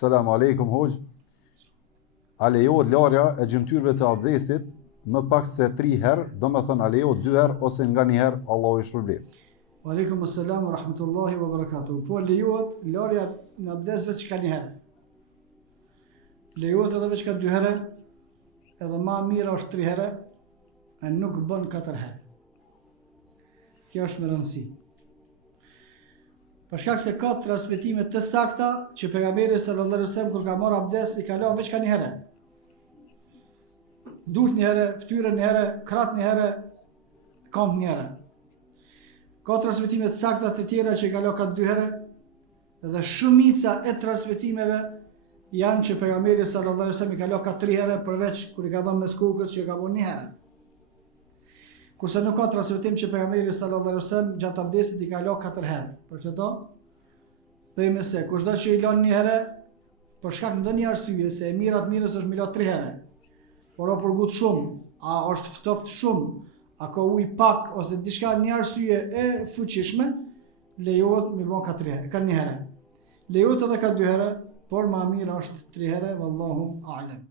Selamu alaikum hoxh. A lejohet larja e gjymtyrëve të abdesit më pak se 3 herë, do me thënë a lejohet 2 herë ose nga një herë, Allahu i shpërblet. Aleikum assalam wa rahmatullahi wa barakatuh. Po lejohet larja në abdes veç ka një herë. Lejohet edhe veç ka 2 herë, edhe ma mira është 3 herë, e nuk bën 4 herë. Kjo është me rëndësi. Për shkak se ka transmetime të sakta që pejgamberi sallallahu alaihi wasallam kur ka marrë abdes i ka lënë veç ka një herë. Durt një herë, fytyrën një herë, krah një herë, këmbë një herë. Ka transmetime të sakta të tjera që i ka lënë ka 2 herë dhe shumica e transmetimeve janë që pejgamberi sallallahu alaihi wasallam i ka lënë ka 3 herë përveç kur i ka dhënë mes kokës që i ka bënë 1 herë. Kurse nuk ka transmetim që pejgamberi sallallahu alaihi wasallam gjatë abdesit i ka lënë 4 herë. Për çdo themi se kushdo që i lën 1 herë për shkak ndonjë arsye se e mirat mirës është më lë 3 herë. Por o përgut shumë, a është ftoft shumë, a ka ujë pak ose diçka një arsye e fuqishme, lejohet me bën ka 3 herë, ka 1 herë. Lejohet edhe ka 2 herë, por më mirë është 3 herë, wallahu a'lam.